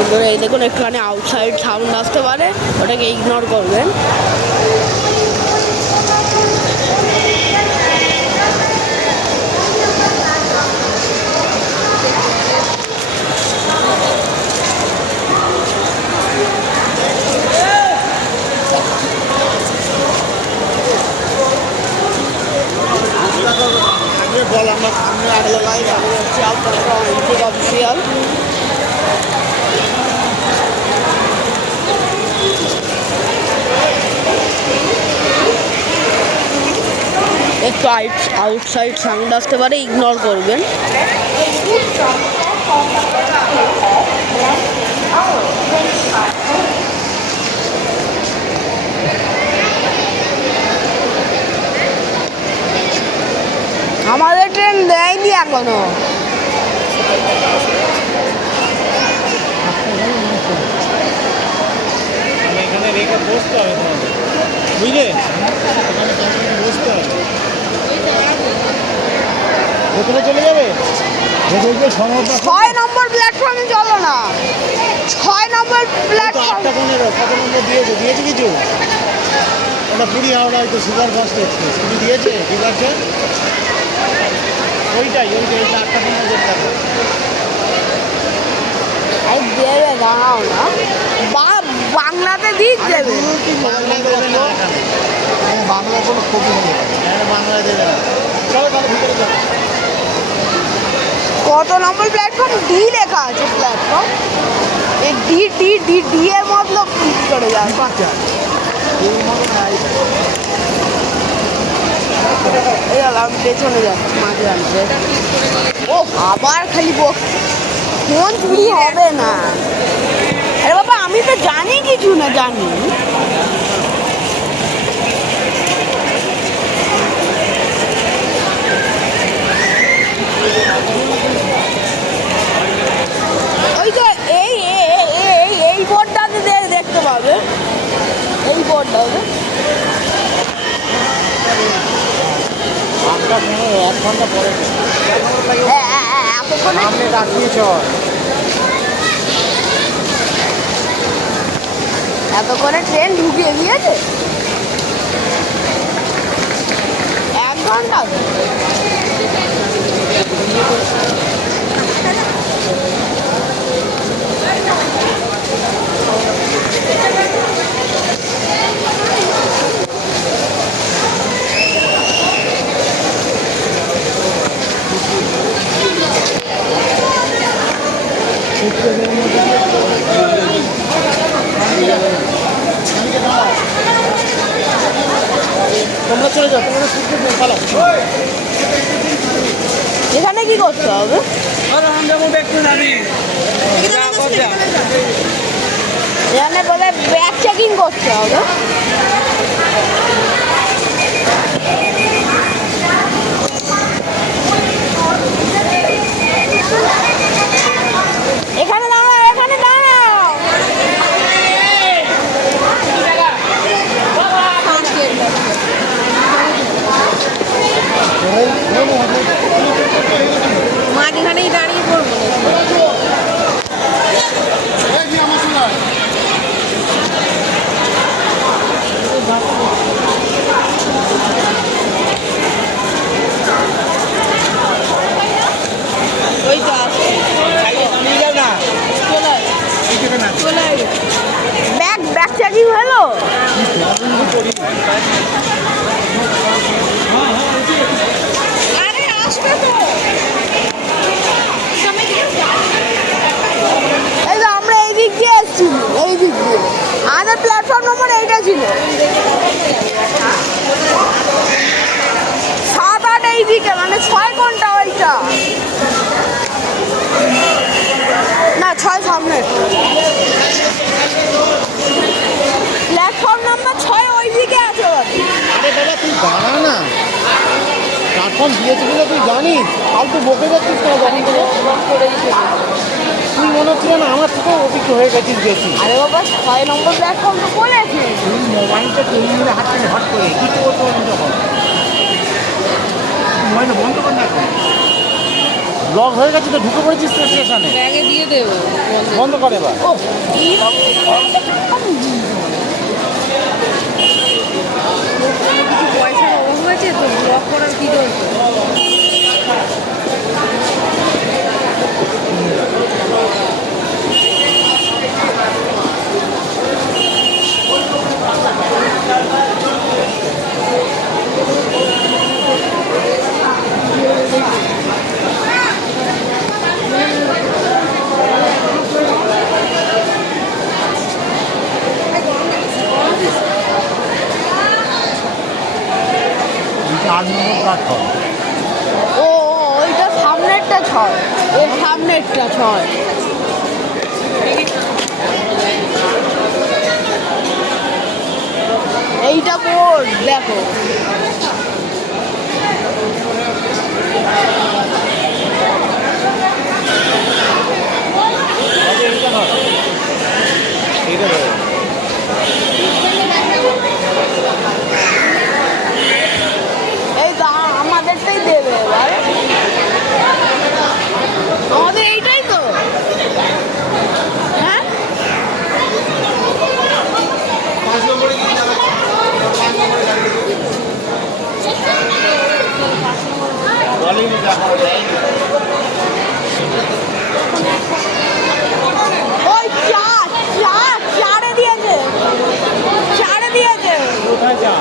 বন্ধুরা এই দেখুন একটুখানি আউটসাইড সাউন্ড আসতে পারে, ওটাকে ইগনোর করবেন। অফিসিয়াল একটু আউটসাইড সাউন্ড আসতে পারে, ইগনোর করবেন। আমাদের ট্রেন দেয়নি এখনো। এখানে রেখে বসতে হবে তোমাদের, বুঝলে? বসতে হবে, ভেতরে চলে যাবে। 6 নম্বর প্ল্যাটফর্মে চলো না, 6 নম্বর প্ল্যাটফর্ম। 8:15 কত নম্বর দিয়েছে কিছু? ওটা পুরী হাওড়া হয়তো সুপারফাস্ট এক্সপ্রেস কিছু দিয়েছে, ঠিক আছে? ওইটা 8:15 যেতে হবে। এই দেবে, দাঁড়াও না, বাংলাতে দিক দেবে। বাংলায় দেবে না, বাংলা কোনো কপি নেই, বাংলায় দেবে না। চলো তাহলে ভিতরে যাও। কত নম্বর প্ল্যাটফর্ম? ডি লেখা আছে প্ল্যাটফর্ম। এই ডি ডি ডি ডি এর মতলব কি করে যাবে? এই আমি পেছনে যাচ্ছি, মাঝে আসবে। ও আবার খালি ফোন চুরি হবে না। আরে বাবা, আমি তো জানি কিছু না, জানি ওই যে এই বোর্ডটাতে দেখতে পাবে, এই বোর্ডটাতে। 1 ঘন্টা পরে সামনে রাখিয়ে চল। এত করে ট্রেন ঢুকিয়ে দিয়েছে 1 ঘন্টা। তোমরা চলে যাও, তোমরা পালাও। এখানে কি করতে হবে? এখানে বলে ব্যাগ চেকিং করতে হবে। এখানে দাঁড়াও, এখানে দাঁড়াও। মাঝখানেই দাঁড়িয়ে পড়বো। ওই তো আছে, ব্যাগ চেকিং হলো। আরে আসবে তো। এই যে আমরা এই দিক দিয়ে এসেছি, এই দিক দিয়ে। আমাদের প্ল্যাটফর্ম নম্বর এইটা ছিল। 7, 8 এই দিকে, মানে 6 ঘন্টা ওইটা না, 6 সামনে। প্ল্যাটফর্ম নাম্বার 6 ওই দিকে আছে। আরে বাবা তুই দাঁড়া না, প্ল্যাটফর্ম দিয়েছে বলে তুই জানিস, ফালতু বকে যাচ্ছিস না। তুই মনে হচ্ছিল না আমার থেকেও অভিজ্ঞ হয়ে গেছিস বেশি। আরে বাবা 6 নম্বর প্ল্যাটফর্ম তো বলেছি। তুই মোবাইলটা টেবিলে হাত থেকে হট করে কিছু করতে পারবি তখন। মোবাইলটা বন্ধ কর না, ব্লক হয়ে গেছে তো, ঢুকে পড়েছিস তো স্টেশনে। ব্যাগে দিয়ে দেবো। বন্ধ করে এবার। ও এইরকম কিছু পয়সার অভাব হয়েছে তো ব্লগ করার কি দরকার? এটা 8 নম্বর প্ল্যাটফর্ম। ও ওইটা সামনেরটা ছয়, এর সামনেরটা ছয়। এইটা বোর্ড দেখো। এইটা নয়, এইটা ধরো। এই তো আমাদেরটাই দেবে এবার। আমাদের এইটাই তো, হ্যাঁ বলেনি দেখা যায়নি। ওই চারে দিয়েছে, চারে দিয়েছে। কোথায় যা?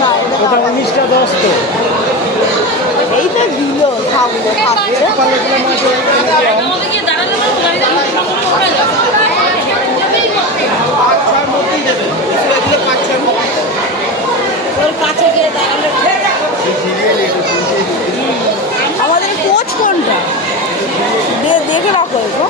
না, এটা ওটা আবার- 19টা 10 তো। এই তো দিল থাকবে থাকবে। পাল্লাগুলো মাঝে ওর কাছে গিয়ে দাঁড়ালে আমাদের কোচ কোনটা দেখে রাখো এগো।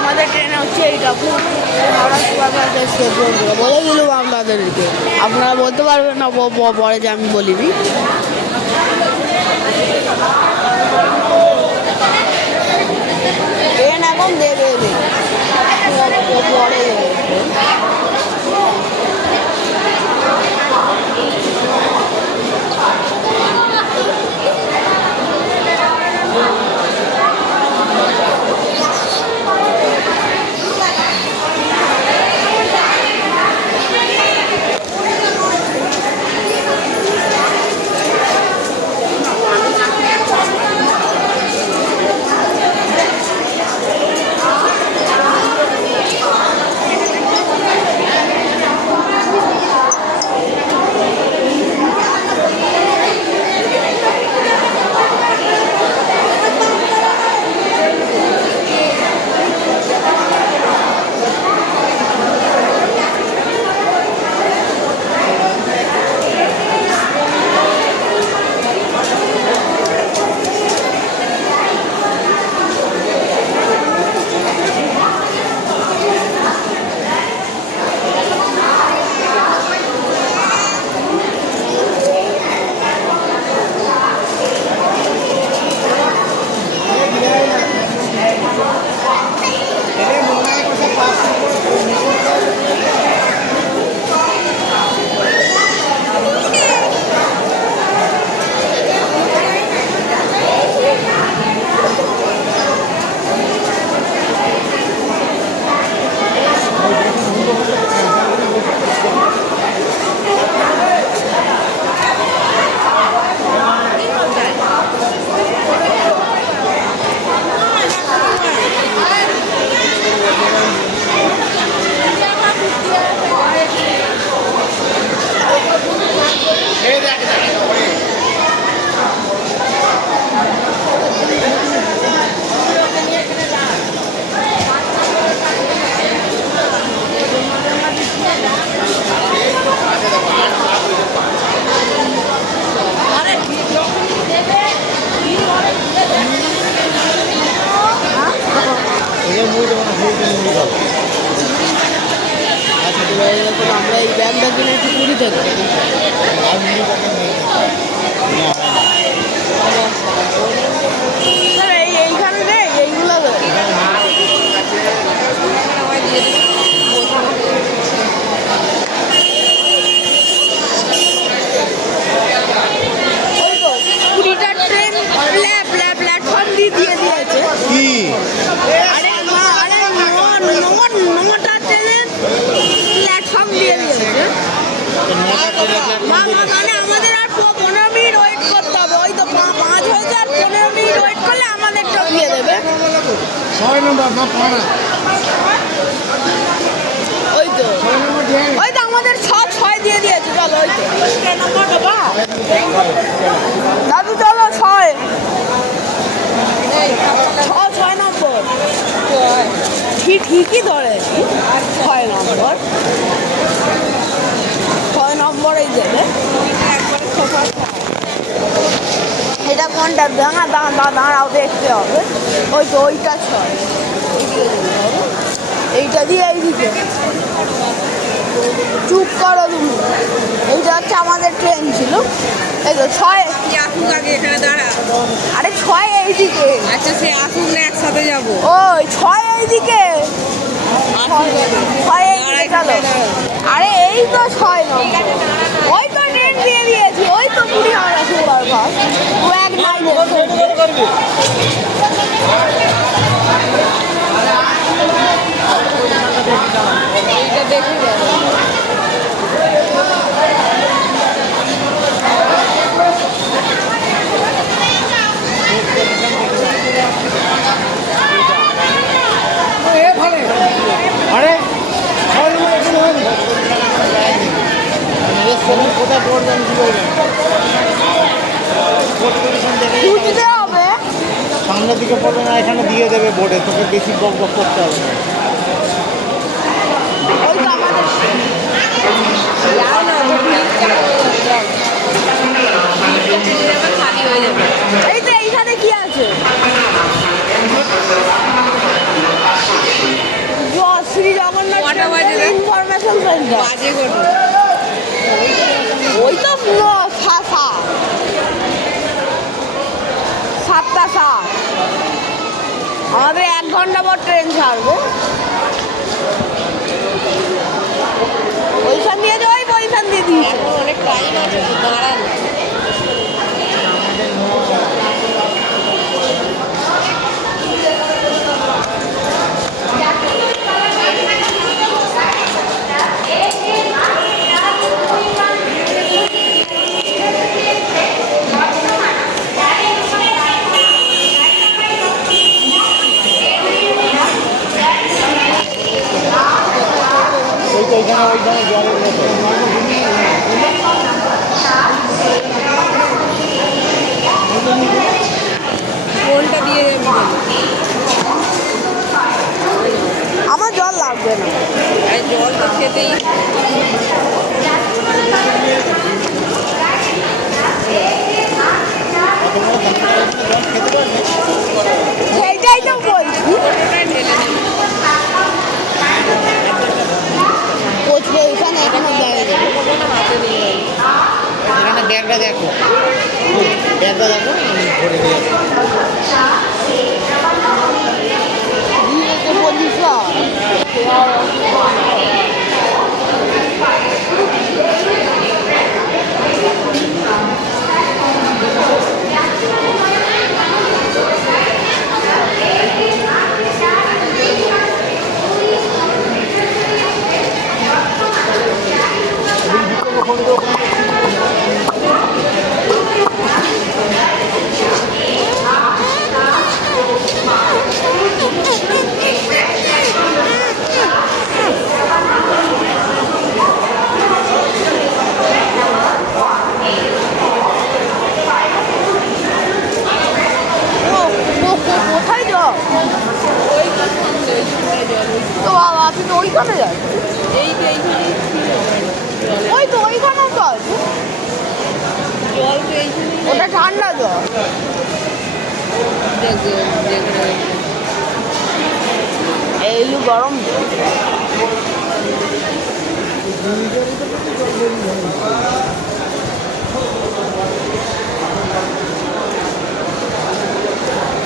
আমাদের ট্রেনে হচ্ছে এইটা হাওড়া সুপারফাস্ট স্টেশন বলে দিলাম আপনাদেরকে, আপনারা বলতে পারবেন না পরে যে আমি বলিনি। ট্রেন এখন দেবে পরে দেবে। এই দেখুন আমরা এই ব্যাগটা কিনেছি পুরী থেকে। আর মিনি প্যাকেট নেই। স্যার এইখানে নেই এইগুলো পুরীটার ট্রেন প্ল্যাটফর্ম দিয়ে দিয়েছে। কি আরে নটা ট্রেনের প্ল্যাটফর্ম দিয়ে দিয়েছে। মানে আমাদের আর 15 মিনিট ওয়েট করতে হবে। ওই তো 5 হয়েছে, আর 15 মিনিট ওয়েট করলে আমাদেরটাও দিয়ে দেবে। 6 নম্বর না পাড়া ওই তো আমাদের 6 দিয়ে দিয়েছে। চলো ওই তো দাদু চলো 6 নম্বর ঠিকই ধরে 6 নম্বর 6 নম্বরেই দেবে। এটা কোনটা দাঁড়াও দেখতে হবে। ওই তো ওইটা 6 এইটা দিয়ে এইদিকে চুপ করো তুমি। এইটা হচ্ছে আমাদের ট্রেন ছিল। এই তো 6 আসুক আগে এখানে দাঁড়া। আরে 6 এইদিকে। আচ্ছা সে আসুক না একসাথে যাবো। ওই 6 এইদিকে 6 এইদিকে চলো। আরে এই তো 6 নম্বর। ওই তো ট্রেন দিয়ে দিয়েছি। ওই তো পুরী হাওড়া সুপার ফাস্ট ওয়াগ 9 এইটা দেখে যাবো। আরে 6 নম্বর এখানে হয়নি। কোথায় পড়বে আমি কি বলবো? বুঝতে হবে। সামনের দিকে পড়বে না, এখানে দিয়ে দেবে বোর্ডে, তোকে বেশি বক বক করতে হবে না। ওই তো আমাদের যাও না খালি হয়ে যাবে। এই তো এইখানে কি আছে? শ্রী জগন্নাথ কটা বাজে রে? Information centre. বাজে কত? ওই তো 7টা 7। আমাদের 1 ঘন্টা পর ট্রেন ছাড়বে। ওইখান দিয়ে যাই ওইখান দিয়ে দিয়েছে। এখন অনেক টাইম আছে তো দাঁড়ান। ওইখানে জলের মতো। কোনটা দিয়ে আমার জল লাগবে না। জল তো খেতেই। সেইটাই তো বলছি। পচবে ওইখানে এখনো দেয়। এখানে ব্যাগটা দেখো, ব্যাগটা দেখো আমি ভরে নিয়ে দিয়েছে বলিস কোথায় যাও? তো বাবা আপনি তো ওইখানে যান। ওই তো ওইখানেও তো আছে। জল তো এইখানে ওটা ঠান্ডা জল। এইগুলো গরম জল। মিনিটের ভিতরে তো জল বেরিয়ে যাবে।